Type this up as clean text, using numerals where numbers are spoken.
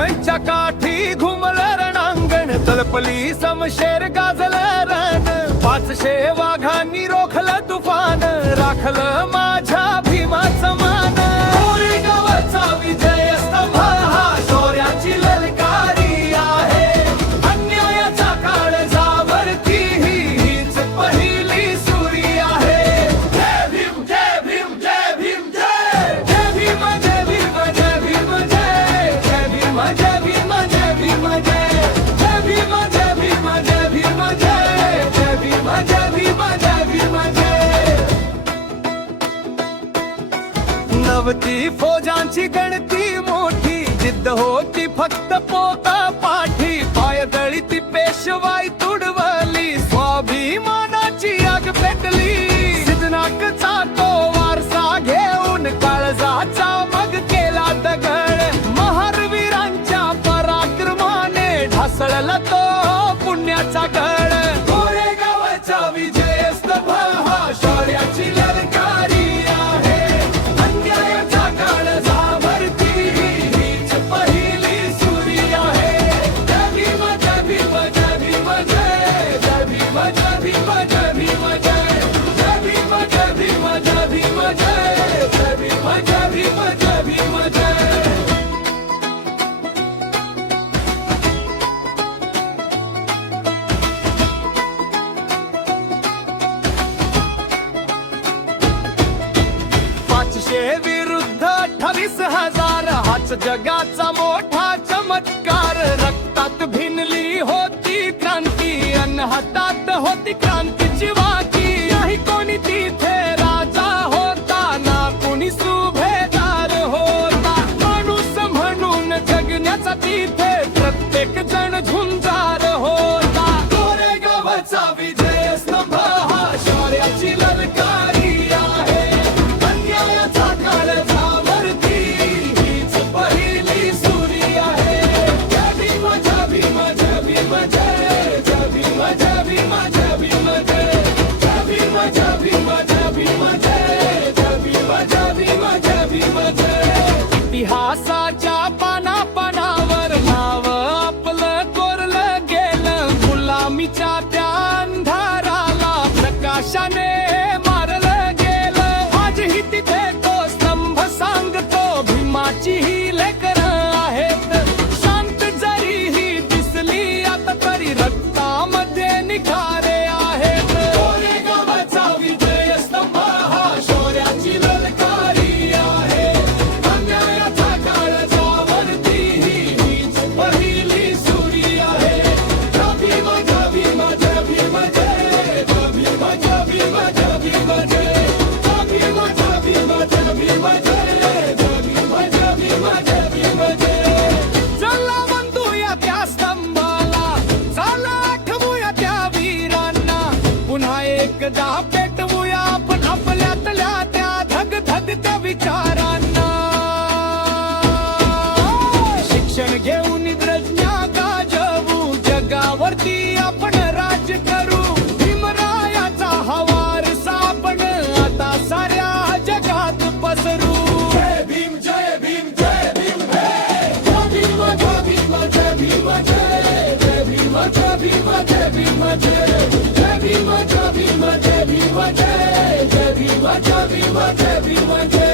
भीमच्या काठी घुमलं रणांगण, तळपली समशेर गाजलं रण. 500 वाघांनी रोखलं तुफान, राखलं माझ्या भीमाचं मान. कोरेगावचा विजय स्तंभ हा शौर्याची ललकारी आहे. अन्यायाचा काळजावरती हीच पहिली सुरी आहे. जय भीम जय भीम जय भीम जय. जय भीम जय भीम जय भीम जय. जय भीम जय भीम जय भीम जय. जय भीम जय भीम जय भीम जय. जय भीम जय भीम जय भीम जय. नवती फौजांची गणती मोठी, जिद्द होती फक्त पोता पाठी. पायदळी ती पेशवाई तुडवली, स्वाभिमानाची आग पेटली. सिद्धनाकचा तो वारसा घेऊन काळजाचा मग केला दगड. महारवीरांच्या पराक्रमाने ढासळला तो पुण्याचा गड. कोरेगावचा विजय स्तंभ हा शौर्याची ललकारी आहे. अन्यायाचा काळजावरती हीच पहिली सुरी आहे. जय भीम जय भीम जय भीम जय. जय भीम जय भीम जय भीम जय. जय भीम जय भीम जय भीम जय. जय भीम जय भीम जय भीम जय. विरुद्ध 28,000 हाच जगाचा मोठा चमत्कार. रक्तात भिनली होती क्रांती, अन हातात होती क्रांतीची वाकी. नाही कोणी तिथे राजा होता, ना कोणी सुभेदार होता. माणूस म्हणून जगण्याचा तिथे प्रत्येक जण झुंजार होता. कोरेगावचा विजय स्तंभ हा शौर्याची ललकारी आहे. अन्यायाचा काळजावरती हीच पहिली सुरी आहे. जय भीम जय भीम जय भीम जय. जय भीम जय भीम जय भीम जय. जय भीम जय भीम जय भीम जय. जय भीम जय भीम जय भीम जय. इतिहासाच्या पानावर नाव आपलं कोरलं गेलं. गुलामीच्या त्या अंधाराला प्रकाशाने मारलं गेलं. आजही तिथे तो स्तंभ सांगतो, भीमाची ही लेकरं आहेत. शांत जरीही दिसली आता तरी रक्तामध्ये निखारे आहेत. कोरेगावचा विजय स्तंभ हा शौर्याची ललकारी आहे. अन्यायाचा काळजावरती हीच पहिली सुरी आहे. जय भीम जय भीम जय भीम जय. जय भीम जय भीम जय भीम जय. जय भीम जय भीम जय भीम जय. जय भीम जय भीम जय भीम जय. चला वंदूया त्या स्तंभाला, चला आठवूया त्या वीरांना. पुन्हा एकदा पेटवूया आपण आपल्यातल्या त्या धगधगत्या विचारांना. शिक्षण घेऊन प्रज्ञा गाजवू, जगावरती आपण राज करू. भीमरायाचा हा वारसा आपण आता साऱ्या जगात पसरू. जय भीम जय भीम जय भीम जय. जय भीम जय भीम जय भीम जय. जय भीम जय भीम जय भीम जय. जय भीम जय भीम जय भीम जय. जय भीम जय भीम जय भीम जय.